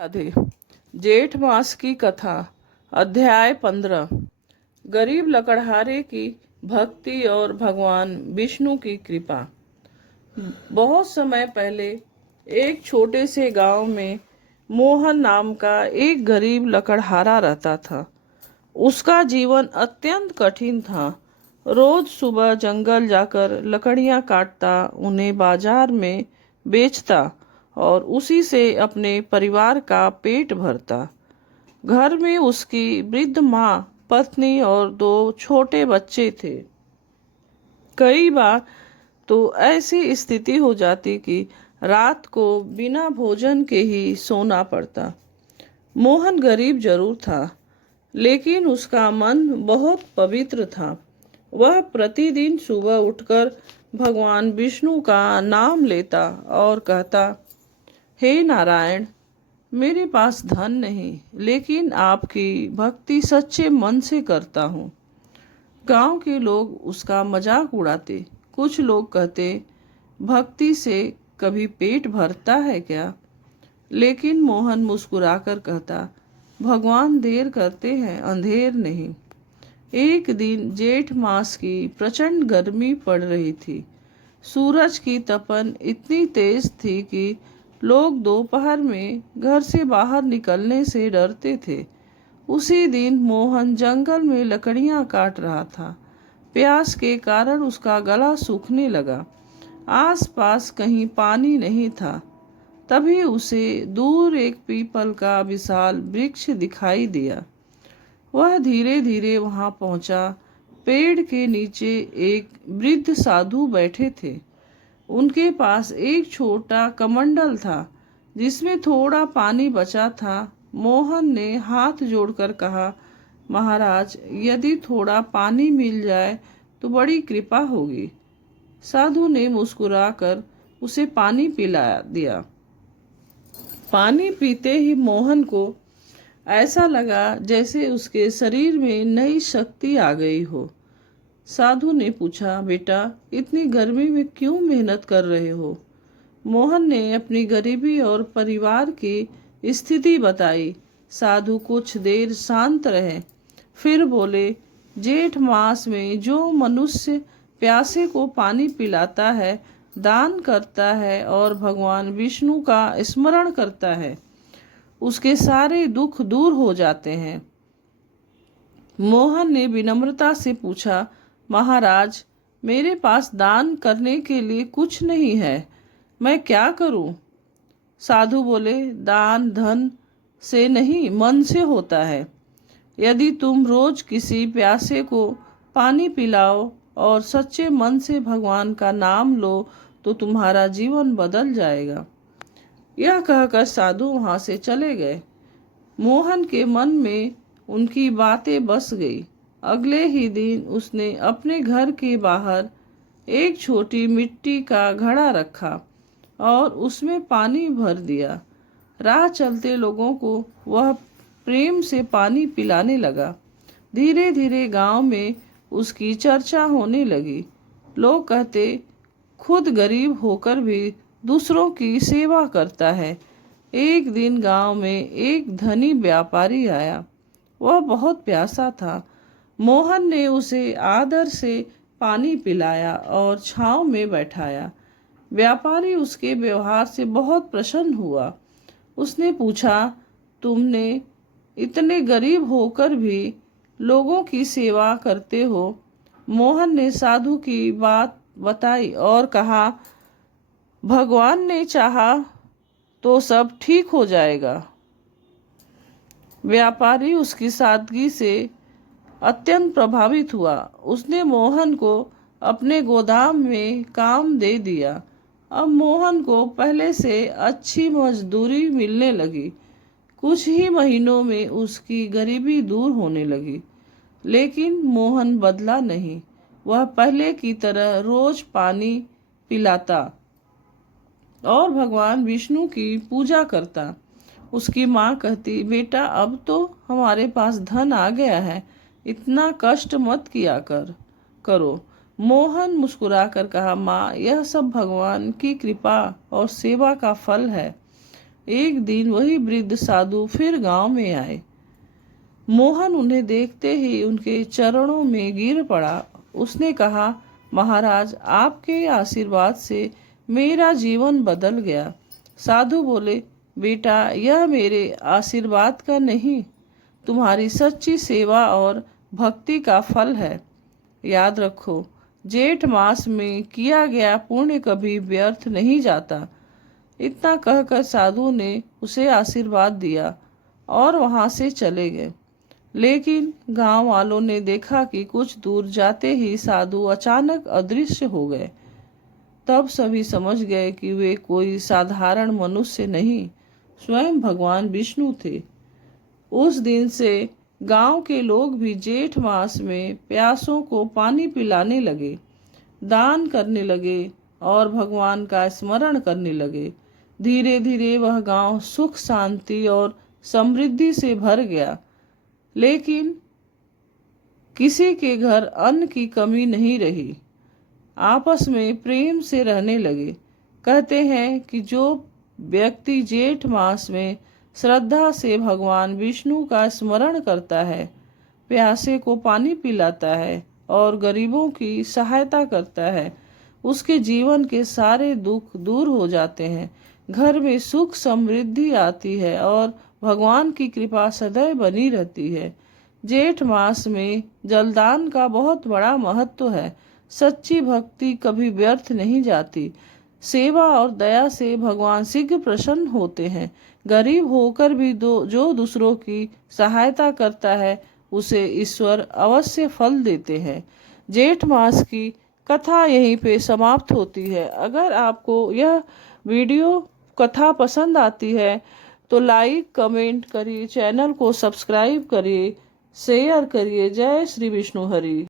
राधे। जेठ मास की कथा। अध्याय 15। गरीब लकड़हारे की भक्ति और भगवान विष्णु की कृपा। बहुत समय पहले एक छोटे से गांव में मोहन नाम का एक गरीब लकड़हारा रहता था। उसका जीवन अत्यंत कठिन था। रोज सुबह जंगल जाकर लकड़ियां काटता, उन्हें बाजार में बेचता और उसी से अपने परिवार का पेट भरता। घर में उसकी वृद्ध माँ, पत्नी और दो छोटे बच्चे थे। कई बार तो ऐसी स्थिति हो जाती कि रात को बिना भोजन के ही सोना पड़ता। मोहन गरीब जरूर था, लेकिन उसका मन बहुत पवित्र था। वह प्रतिदिन सुबह उठकर भगवान विष्णु का नाम लेता और कहता, हे नारायण, मेरे पास धन नहीं, लेकिन आपकी भक्ति सच्चे मन से करता हूँ। गांव के लोग उसका मजाक उड़ाते। कुछ लोग कहते, भक्ति से कभी पेट भरता है क्या? लेकिन मोहन मुस्कुराकर कहता, भगवान देर करते हैं, अंधेर नहीं। एक दिन जेठ मास की प्रचंड गर्मी पड़ रही थी। सूरज की तपन इतनी तेज थी कि लोग दोपहर में घर से बाहर निकलने से डरते थे। उसी दिन मोहन जंगल में लकड़ियां काट रहा था। प्यास के कारण उसका गला सूखने लगा। आसपास कहीं पानी नहीं था। तभी उसे दूर एक पीपल का विशाल वृक्ष दिखाई दिया। वह धीरे धीरे वहां पहुंचा। पेड़ के नीचे एक वृद्ध साधु बैठे थे। उनके पास एक छोटा कमंडल था, जिसमें थोड़ा पानी बचा था। मोहन ने हाथ जोड़कर कहा, महाराज, यदि थोड़ा पानी मिल जाए तो बड़ी कृपा होगी। साधु ने मुस्कुराकर उसे पानी पिला दिया। पानी पीते ही मोहन को ऐसा लगा जैसे उसके शरीर में नई शक्ति आ गई हो। साधु ने पूछा, बेटा, इतनी गर्मी में क्यों मेहनत कर रहे हो? मोहन ने अपनी गरीबी और परिवार की स्थिति बताई। साधु कुछ देर शांत रहे, फिर बोले, जेठ मास में जो मनुष्य प्यासे को पानी पिलाता है, दान करता है और भगवान विष्णु का स्मरण करता है, उसके सारे दुख दूर हो जाते हैं। मोहन ने विनम्रता से पूछा, महाराज, मेरे पास दान करने के लिए कुछ नहीं है, मैं क्या करूं? साधु बोले, दान धन से नहीं, मन से होता है। यदि तुम रोज किसी प्यासे को पानी पिलाओ और सच्चे मन से भगवान का नाम लो तो तुम्हारा जीवन बदल जाएगा। यह कहकर साधु वहां से चले गए। मोहन के मन में उनकी बातें बस गई। अगले ही दिन उसने अपने घर के बाहर एक छोटी मिट्टी का घड़ा रखा और उसमें पानी भर दिया। राह चलते लोगों को वह प्रेम से पानी पिलाने लगा। धीरे धीरे गांव में उसकी चर्चा होने लगी। लोग कहते, खुद गरीब होकर भी दूसरों की सेवा करता है। एक दिन गांव में एक धनी व्यापारी आया। वह बहुत प्यासा था। मोहन ने उसे आदर से पानी पिलाया और छांव में बैठाया। व्यापारी उसके व्यवहार से बहुत प्रसन्न हुआ। उसने पूछा, तुमने इतने गरीब होकर भी लोगों की सेवा करते हो? मोहन ने साधु की बात बताई और कहा, भगवान ने चाहा तो सब ठीक हो जाएगा। व्यापारी उसकी सादगी से अत्यंत प्रभावित हुआ। उसने मोहन को अपने गोदाम में काम दे दिया। अब मोहन को पहले से अच्छी मजदूरी मिलने लगी। कुछ ही महीनों में उसकी गरीबी दूर होने लगी। लेकिन मोहन बदला नहीं। वह पहले की तरह रोज पानी पिलाता और भगवान विष्णु की पूजा करता। उसकी माँ कहती, बेटा, अब तो हमारे पास धन आ गया है, इतना कष्ट मत किया करो। मोहन मुस्कुराकर कहा, माँ, यह सब भगवान की कृपा और सेवा का फल है। एक दिन वही वृद्ध साधु फिर गांव में आए। मोहन उन्हें देखते ही उनके चरणों में गिर पड़ा। उसने कहा, महाराज, आपके आशीर्वाद से मेरा जीवन बदल गया। साधु बोले, बेटा, यह मेरे आशीर्वाद का नहीं, तुम्हारी सच्ची सेवा और भक्ति का फल है। याद रखो, जेठ मास में किया गया पुण्य कभी व्यर्थ नहीं जाता। इतना कहकर साधु ने उसे आशीर्वाद दिया और वहां से चले गए। लेकिन गांव वालों ने देखा कि कुछ दूर जाते ही साधु अचानक अदृश्य हो गए। तब सभी समझ गए कि वे कोई साधारण मनुष्य नहीं, स्वयं भगवान विष्णु थे। उस दिन से गांव के लोग भी जेठ मास में प्यासों को पानी पिलाने लगे, दान करने लगे और भगवान का स्मरण करने लगे। धीरे धीरे वह गांव सुख, शांति और समृद्धि से भर गया। लेकिन किसी के घर अन्न की कमी नहीं रही। आपस में प्रेम से रहने लगे। कहते हैं कि जो व्यक्ति जेठ मास में श्रद्धा से भगवान विष्णु का स्मरण करता है, प्यासे को पानी पिलाता है और गरीबों की सहायता करता है, उसके जीवन के सारे दुख दूर हो जाते हैं, घर में सुख समृद्धि आती है और भगवान की कृपा सदैव बनी रहती है। जेठ मास में जलदान का बहुत बड़ा महत्व है। सच्ची भक्ति कभी व्यर्थ नहीं जाती। सेवा और दया से भगवान शीघ्र प्रसन्न होते हैं। गरीब होकर भी जो दूसरों की सहायता करता है, उसे ईश्वर अवश्य फल देते हैं। जेठ मास की कथा यहीं पे समाप्त होती है। अगर आपको यह वीडियो कथा पसंद आती है तो लाइक कमेंट करिए, चैनल को सब्सक्राइब करिए, शेयर करिए। जय श्री विष्णु हरि।